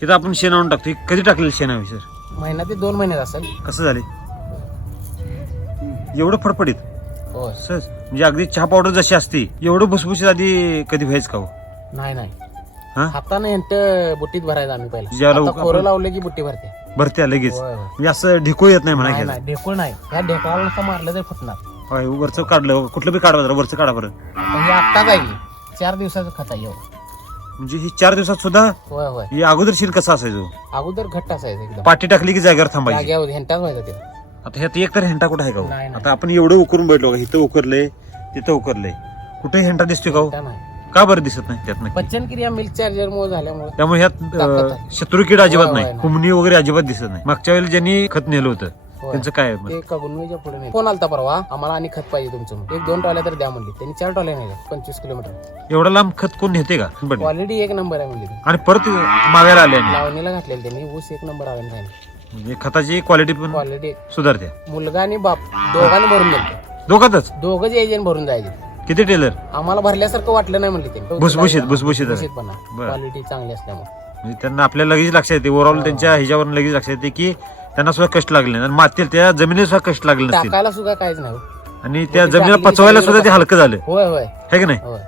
तिथं आपण शेण आणून टाकतो. हे कधी टाकलेलं शेण आहे सर? महिना ते दोन महिन्यात असेल. कसं झाले? एवढं फडफडीत? होय. सहज म्हणजे अगदी चहा पावडर जशी असते एवढं भुसभुशीत आधी कधी व्हायच का हो? नाही नाही. हा? हाताने बुट्टीत भरायचं आम्ही पहिला. ज्याला उक- खोरं लावले की बुट्टी भरते. भरत्या लगेच. होय, होय. म्हणजे असं ढिकू येत नाही म्हणा नाही घ्यायला नाही ढेकूळ नाही. ह्या ढेकळाला नुसतं मारलं तर फुटणार. होय, वरचं काढलं कुठलं बी काढा जरा वरचं काढा बरं. पण हे आहे. की. चार दिवसाचं खत आहे एवढं. म्हणजे ही चार दिवसात सुद्धा होय होय हे अगोदर शिर कसा असायचो अगोदर घट्ट असायचं एकदम पाठी टाकली की जागेवर थांबायची जाग्यावर हेंटाच व्हायचं ते आता ह्यात एक तर हेंटा कुठं आहे का हो? नाही, नाही. आता आपण एवढं उकरून बैठलो का इथं उकरलंय तिथं उकरलंय कुठे हेंटा दिसतोय का हो? नाही का बरं दिसत नाही त्यात नक्की पचन क्रिया मिल्क चार्जर मुळे झाल्यामुळे त्यामुळे ह्यात ताकद अं, आहे. शत्रू किड अजिबात होय, होय, नाही नाही. कुमणी वगैरे अजिबात दिसत नाही मागच्या वेळेला ज्यांनी खत नेलं होतं. त्यांचं काय आहे? ते कगुनवीच्या पुढे नाही. फोन आलता परवा. आम्हाला आणि खत पाहिजे तुमचं एक दोन टॉल्या तर द्या म्हणली. त्यांनी चार टॉल्या नाही पंचवीस किलोमीटर. एवढा लांब खत कोण नेते का? बरं. क्वालिटी एक नंबर आहे म्हणली ती. आणि परत मागायला आले आणि? लावणीला घातलेली त्यांनी. ऊस एक नंबर आला नाही. म्हणजे खताची क्वालिटी पण क्वालिटी सुधारते. मुलगा आणि बाप दोघांनी भरून दिलं दोघातच? दोघंच एजंट भरून जायचे. किती टेलर आम्हाला भरल्यासारखं वाटलं नाही म्हणली ते भुसभुशीत, भुसभुशीत आहे. पण बरं. क्वालिटी चांगली असल्यामुळे. म्हणजे त्यांना आपल्याला लगेच लक्षात येते. ओव्हरऑल त्यांच्या ह्याच्यावर लगेच लक्षात येते की त्यांना सुद्धा कष्ट लागले नाही. आणि मातीला त्या जमिनीला सुद्धा कष्ट लागले नसतील. टाकायला सुद्धा काहीच नाही. आणि त्या जमिनीला पचवायला सुद्धा ते हलकं झालं. होय होय. है की नाही? होय.